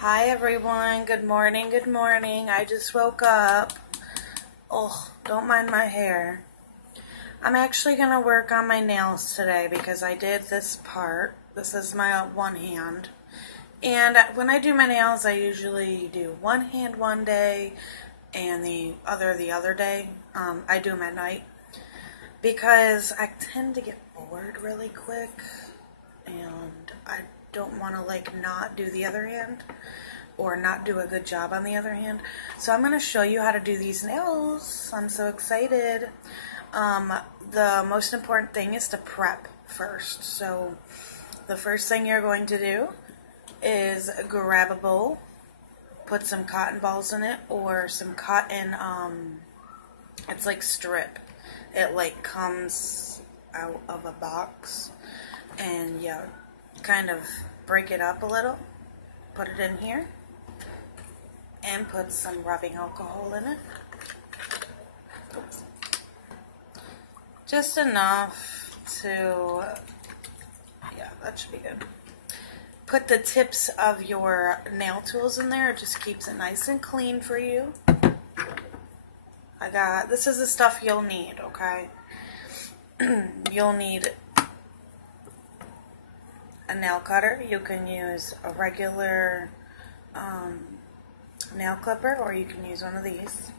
Hi everyone, good morning, good morning. I just woke up. Oh, don't mind my hair. I'm actually going to work on my nails today because I did this part. This is my one hand. And when I do my nails, I usually do one hand one day and the other day. I do them at night because I tend to get bored really quick and I don't want to not do the other hand or not do a good job on the other hand. So I'm going to show you how to do these nails. I'm so excited. The most important thing is to prep first. So the first thing you're going to do is grab a bowl, put some cotton balls in it or some cotton, it's like strip. It comes out of a box and yeah, kind of break it up a little, put it in here, and put some rubbing alcohol in it. Oops. Just enough to, yeah, that should be good. Put the tips of your nail tools in there. It just keeps it nice and clean for you. This is the stuff you'll need, okay? You'll need a nail cutter. You can use a regular nail clipper or you can use one of these.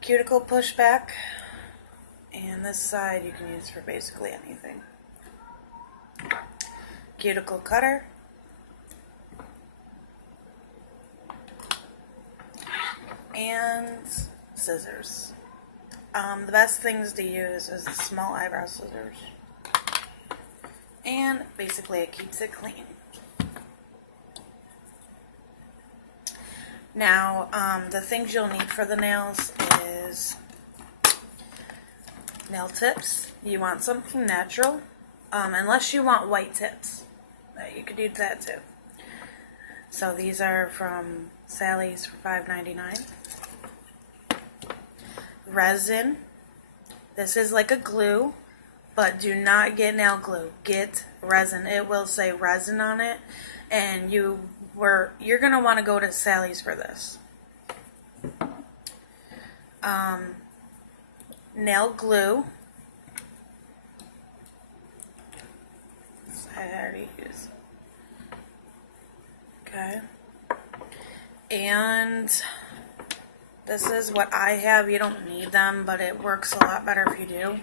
Cuticle pushback, and this side you can use for basically anything. Cuticle cutter, and scissors. The best things to use is the small eyebrow scissors. And basically it keeps it clean. Now, the things you'll need for the nails is nail tips. You want something natural, unless you want white tips. You could use that too. So these are from Sally's for $5.99. Resin. This is like a glue. But do not get nail glue. Get resin. It will say resin on it, and you're gonna want to go to Sally's for this. Nail glue. I already used. Okay. And this is what I have. You don't need them, but it works a lot better if you do.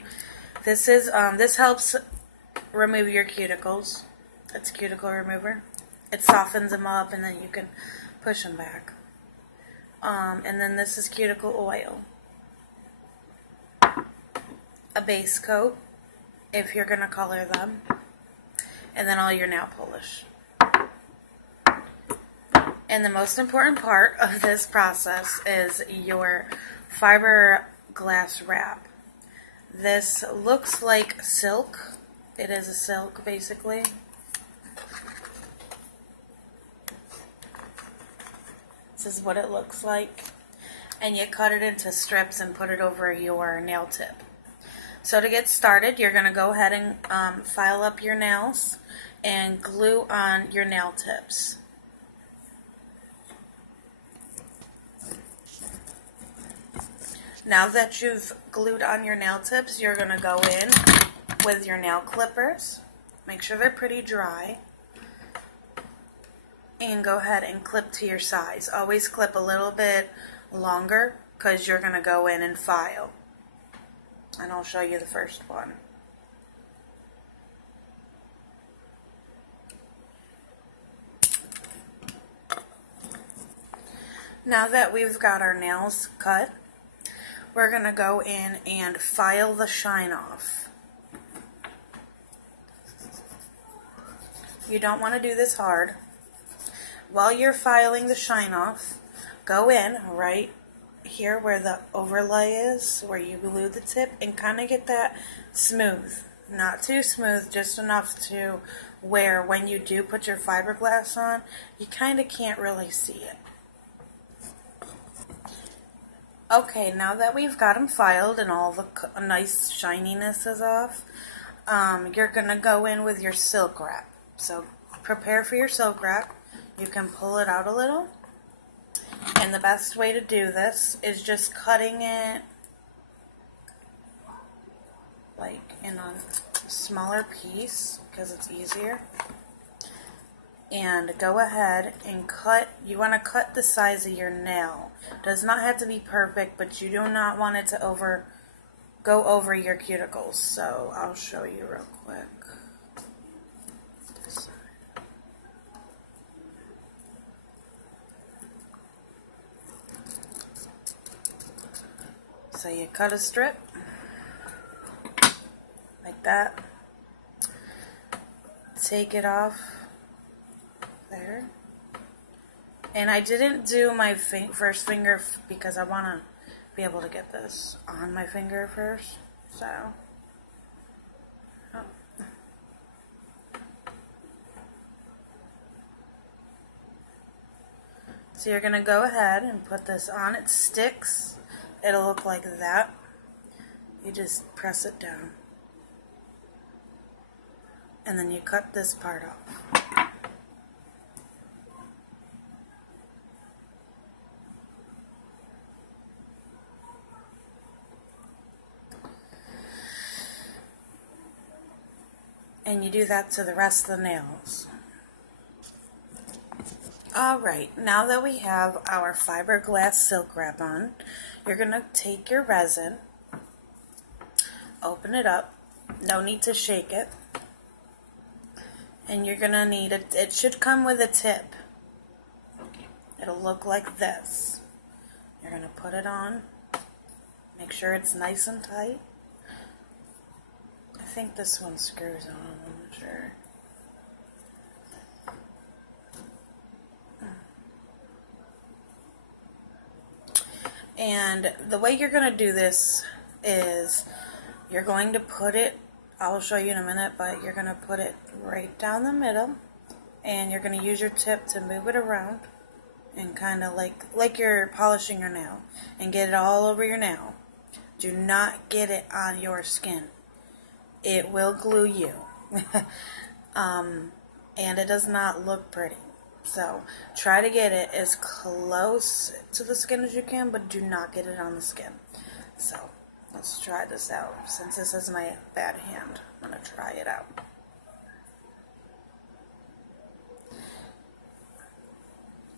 This helps remove your cuticles. It's cuticle remover. It softens them up and then you can push them back. And then this is cuticle oil. A base coat if you're going to color them. And then all your nail polish. And the most important part of this process is your fiberglass wrap. This looks like silk. It is a silk, basically. This is what it looks like. And you cut it into strips and put it over your nail tip. So to get started, you're going to go ahead and file up your nails and glue on your nail tips. Now that you've glued on your nail tips, you're going to go in with your nail clippers. Make sure they're pretty dry. And go ahead and clip to your size. Always clip a little bit longer because you're going to go in and file. And I'll show you the first one. Now that we've got our nails cut, we're going to go in and file the shine off. You don't want to do this hard. While you're filing the shine off, go in right here where the overlay is, where you glue the tip, and kind of get that smooth. Not too smooth, just enough to where when you do put your fiberglass on, you kind of can't really see it. Okay, now that we've got them filed and all the nice shininess is off, you're going to go in with your silk wrap. So prepare for your silk wrap. You can pull it out a little. And the best way to do this is just cutting it like in a smaller piece because it's easier. And go ahead and cut. You want to cut the size of your nail. Does not have to be perfect, but you do not want it to go over your cuticles. So I'll show you real quick. This side. So you cut a strip like that. Take it off there. And I didn't do my first finger because I want to be able to get this on my finger first. So, So you're going to go ahead and put this on. It sticks. It'll look like that. You just press it down. And then you cut this part off. And you do that to the rest of the nails. Alright, now that we have our fiberglass silk wrap on, you're going to take your resin, open it up, no need to shake it, and you're going to need it should come with a tip. It'll look like this. You're going to put it on, make sure it's nice and tight. I think this one screws on, I'm not sure. And the way you're going to do this is you're going to put it, I'll show you in a minute, but you're going to put it right down the middle. And you're going to use your tip to move it around and kind of like you're polishing your nail. And get it all over your nail. Do not get it on your skin. It will glue you. And it does not look pretty. So try to get it as close to the skin as you can, but do not get it on the skin. So let's try this out. Since this is my bad hand, I'm going to try it out.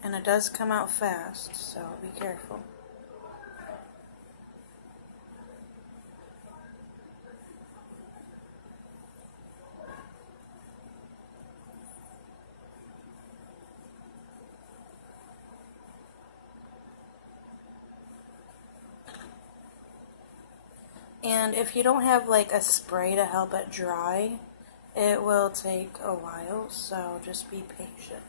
And it does come out fast, so be careful. And if you don't have like a spray to help it dry, it will take a while, so just be patient.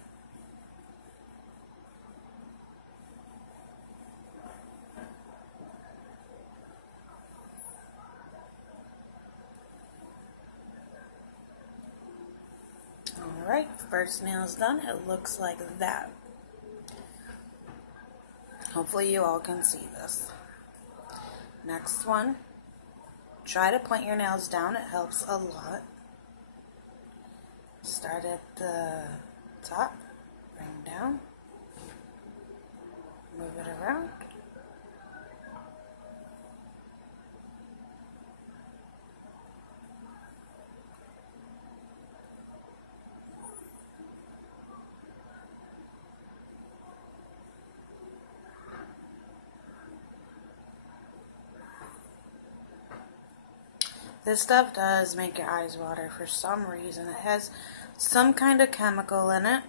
Alright, first nail's done. It looks like that. Hopefully you all can see this. Next one. Try to point your nails down, it helps a lot. Start at the top, bring down, move it around. This stuff does make your eyes water for some reason. It has some kind of chemical in it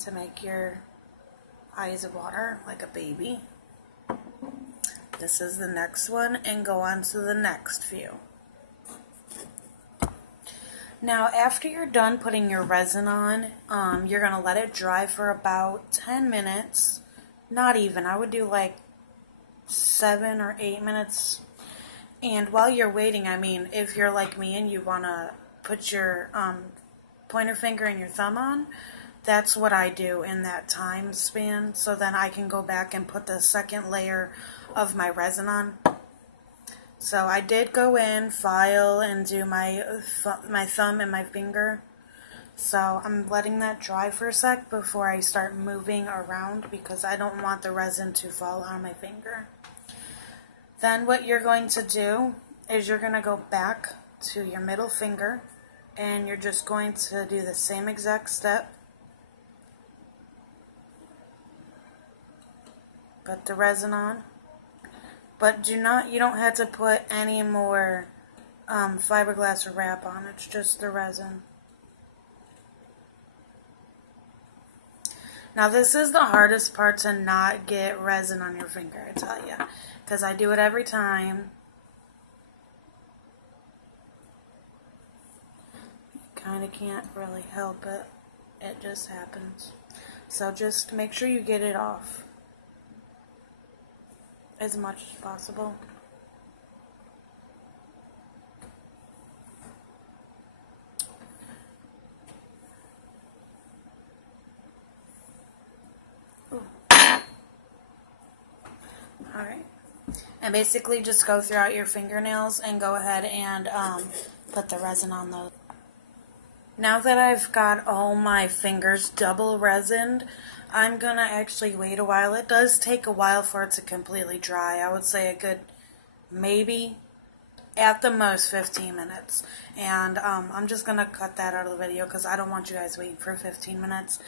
to make your eyes water like a baby. This is the next one, and go on to the next few. Now, after you're done putting your resin on, you're going to let it dry for about 10 minutes. Not even. I would do like 7 or 8 minutes. And while you're waiting, I mean, if you're like me and you want to put your pointer finger and your thumb on, that's what I do in that time span. So then I can go back and put the second layer of my resin on. So I did go in, file, and do my thumb and my finger. So I'm letting that dry for a sec before I start moving around because I don't want the resin to fall on my finger. Then what you're going to do is you're going to go back to your middle finger and you're just going to do the same exact step. Put the resin on. But you don't have to put any more fiberglass or wrap on. It's just the resin. Now this is the hardest part to not get resin on your finger, I tell you. Because I do it every time. You kind of can't really help it. It just happens. So just make sure you get it off as much as possible. Alright. And basically just go throughout your fingernails and go ahead and put the resin on those. Now that I've got all my fingers double resined, I'm going to actually wait a while. It does take a while for it to completely dry. I would say a good, maybe, at the most, 15 minutes. And I'm just going to cut that out of the video because I don't want you guys waiting for 15 minutes.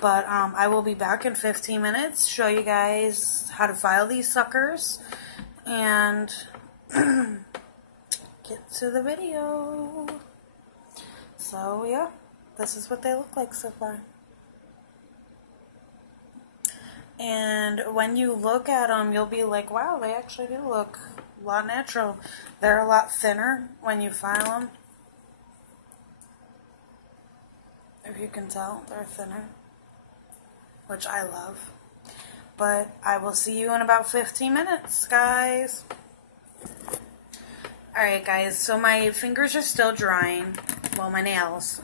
But I will be back in 15 minutes, show you guys how to file these suckers, and get to the video. So, yeah, this is what they look like so far. And when you look at them, you'll be like, wow, they actually do look a lot natural. They're a lot thinner when you file them. If you can tell, they're thinner, which I love. But I will see you in about 15 minutes, guys. Alright, guys, so my fingers are still drying. Well, my nails.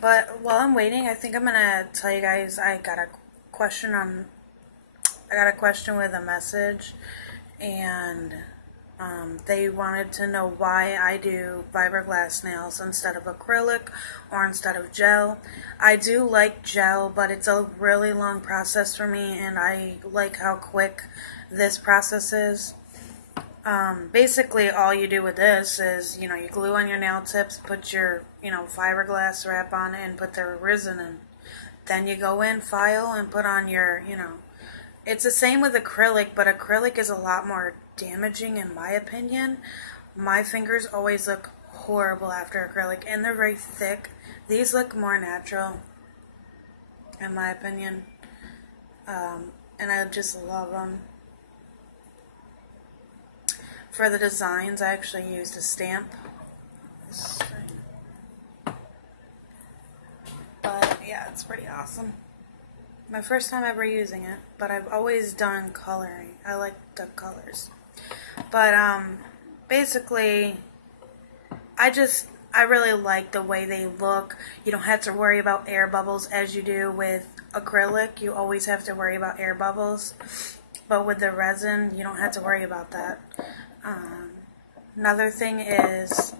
But while I'm waiting, I think I'm going to tell you guys I got a question with a message, and they wanted to know why I do fiberglass nails instead of acrylic or instead of gel. I do like gel, but it's a really long process for me, and I like how quick this process is. Basically all you do with this is, you glue on your nail tips, put your, fiberglass wrap on it, and put the resin in. Then you go in, file, and put on your, it's the same with acrylic, but acrylic is a lot more damaging in my opinion. My fingers always look horrible after acrylic, and they're very thick. These look more natural, in my opinion, and I just love them. For the designs, I actually used a stamp. But yeah, it's pretty awesome. My first time ever using it, but I've always done coloring. I like the colors. But basically, I really like the way they look. You don't have to worry about air bubbles as you do with acrylic. You always have to worry about air bubbles. But with the resin, you don't have to worry about that. Another thing is,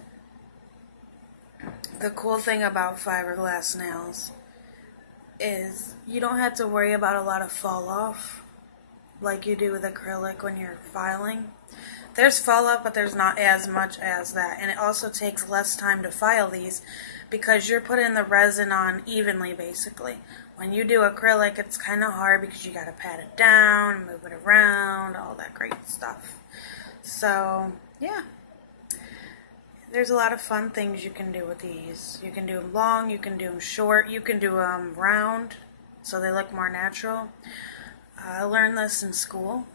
the cool thing about fiberglass nails is you don't have to worry about a lot of fall off like you do with acrylic when you're filing. There's fall off, but there's not as much as that, and it also takes less time to file these because you're putting the resin on evenly, basically. When you do acrylic, it's kind of hard because you got to pat it down, move it around, all that great stuff. So, yeah. There's a lot of fun things you can do with these. You can do them long, you can do them short, you can do them round, so they look more natural. I learned this in school.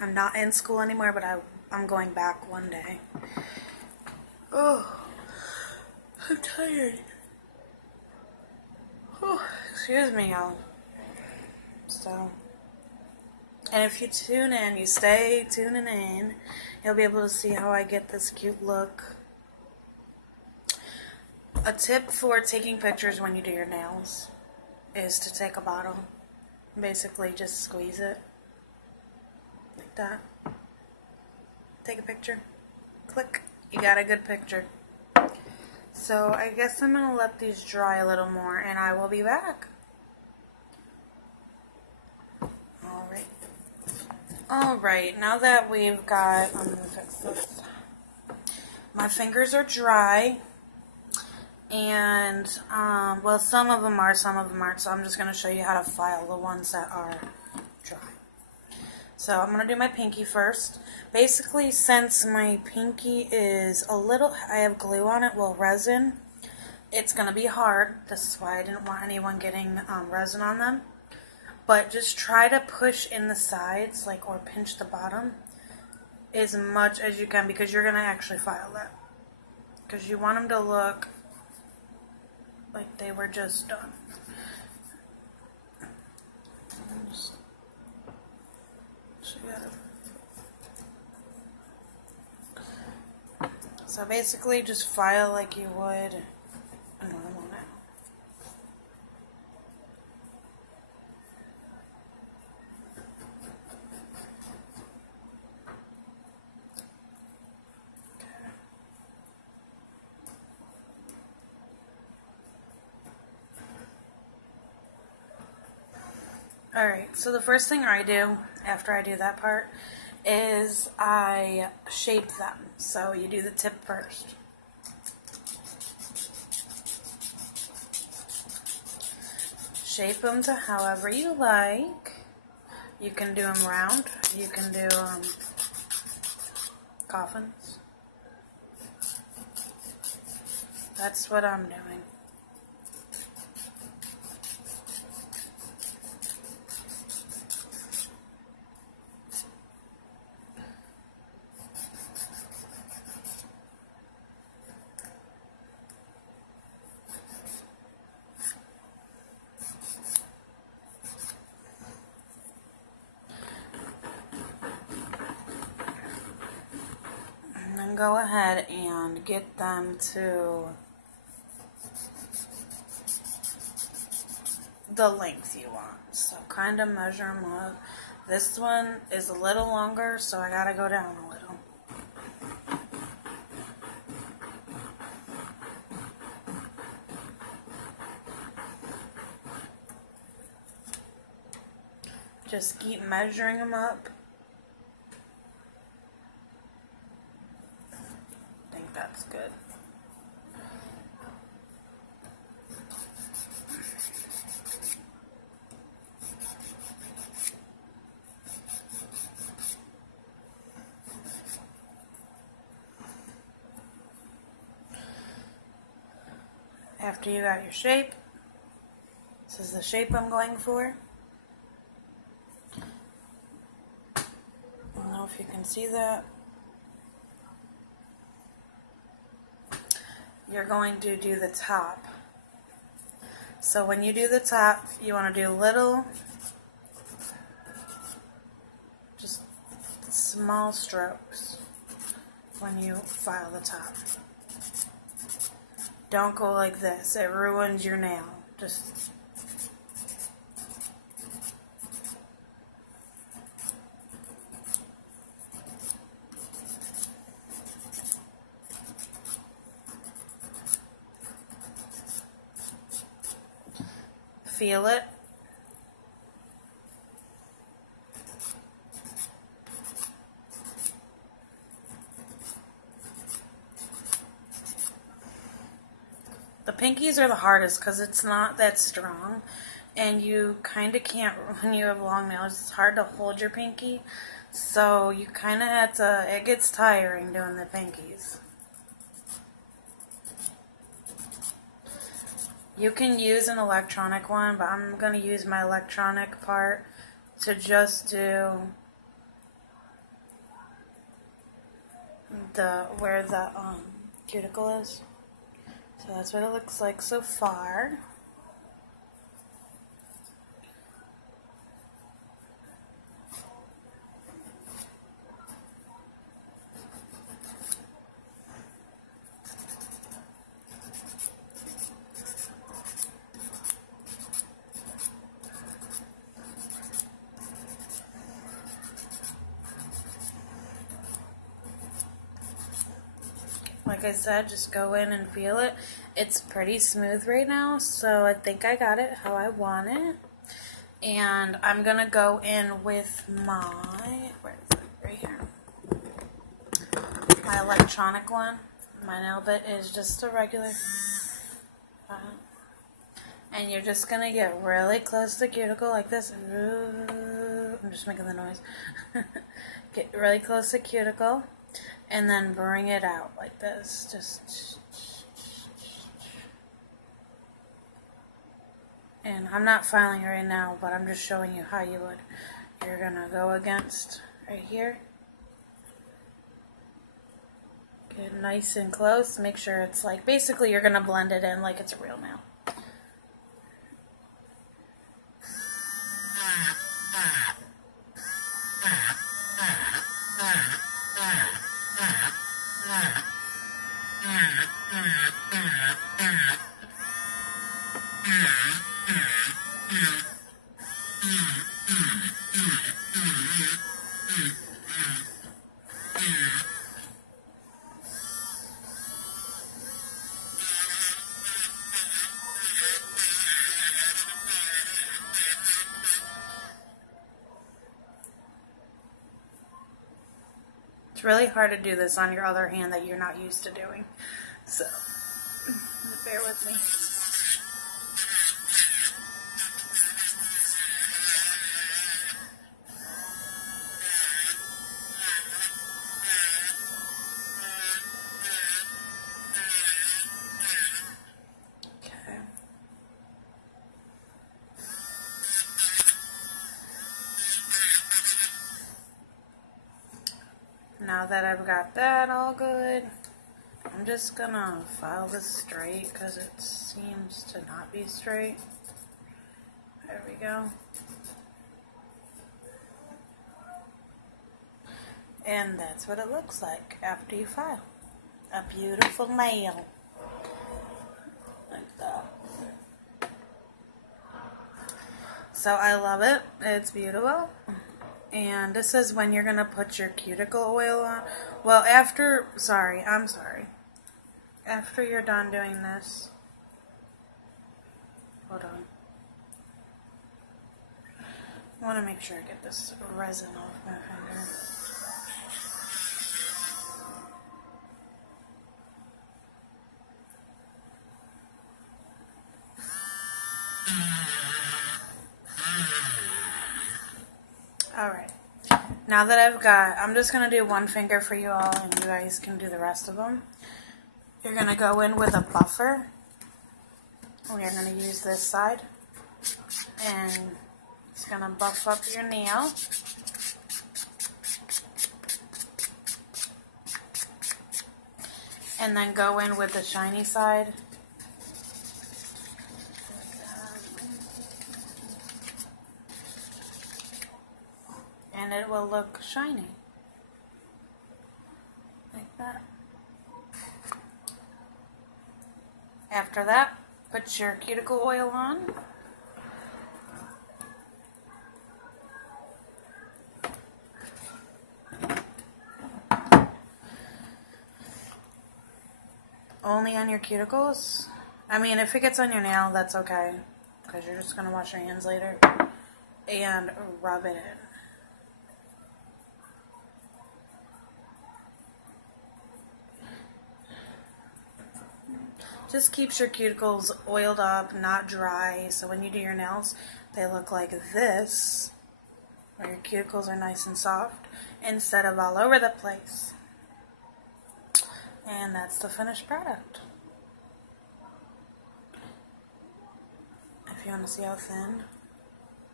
I'm not in school anymore, but I'm going back one day. Oh, I'm tired. Oh, excuse me, y'all. So, and if you tune in, you stay tuning in, you'll be able to see how I get this cute look. A tip for taking pictures when you do your nails is to take a bottle. Basically, just squeeze it. Like that. Take a picture. Click. You got a good picture. So I guess I'm going to let these dry a little more and I will be back. Alright, now that we've got, I'm going to fix this. My fingers are dry. And, well, some of them are, some of them aren't. So I'm just going to show you how to file the ones that are dry. So I'm going to do my pinky first. Basically, since my pinky is a little, I have glue on it, well, resin, it's going to be hard. This is why I didn't want anyone getting resin on them. But just try to push in the sides, like, or pinch the bottom as much as you can, because you're going to actually file that. Because you want them to look like they were just done. So basically just file like you would a normal nail. Alright, so the first thing I do after I do that part is I shape them. So you do the tip first. Shape them to however you like. You can do them round. You can do coffins. That's what I'm doing. Go ahead and get them to the length you want. So kind of measure them up. This one is a little longer, so I gotta go down a little. Just keep measuring them up. That's good. After you got your shape, this is the shape I'm going for. I don't know if you can see that. You're going to do the top. So when you do the top, you want to do little, just small strokes when you file the top. Don't go like this. It ruins your nail. Just feel it. The pinkies are the hardest because it's not that strong, and you kind of can't, when you have long nails, it's hard to hold your pinky, so you kind of have to, it gets tiring doing the pinkies. You can use an electronic one, but I'm going to use my electronic part to just do where the cuticle is. So that's what it looks like so far. like I said, just go in and feel it. It's pretty smooth right now, so I think I got it how I want it. And I'm going to go in with my, where is it? Right here. My electronic one. My nail bit is just a regular. And you're just going to get really close to the cuticle like this. I'm just making the noise. Get really close to the cuticle. And then bring it out like this. Just. And I'm not filing right now, but I'm just showing you how you would. You're going to go against right here. Get nice and close. Make sure it's like, basically you're going to blend it in like it's a real nail. It's really hard to do this on your other hand that you're not used to doing. So, bear with me. Okay. Now that I've got that all good, I'm just gonna file this straight because it seems to not be straight. There we go. And that's what it looks like after you file. A beautiful nail. Like that. So I love it. It's beautiful. And this is when you're going to put your cuticle oil on. Well, after, I'm sorry. After you're done doing this. Hold on. I want to make sure I get this resin off my finger. Alright, now that I'm just going to do one finger for you all, and you guys can do the rest of them. You're going to go in with a buffer. We're going to use this side, and it's going to buff up your nail. And then go in with the shiny side. And it will look shiny. Like that. After that, put your cuticle oil on. Only on your cuticles. I mean, if it gets on your nail, that's okay. Because you're just going to wash your hands later. And rub it in. Just keeps your cuticles oiled up, not dry, so when you do your nails, they look like this, where your cuticles are nice and soft, instead of all over the place. And that's the finished product. If you want to see how thin,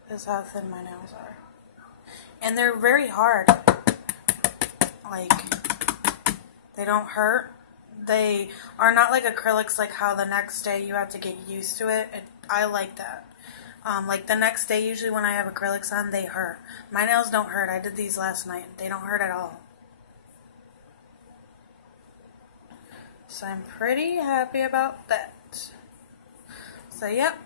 this is how thin my nails are. And they're very hard. Like, they don't hurt. They are not like acrylics, like how the next day you have to get used to it. I like that. Like the next day, usually when I have acrylics on, they hurt. My nails don't hurt. I did these last night. They don't hurt at all. So I'm pretty happy about that. So, yep.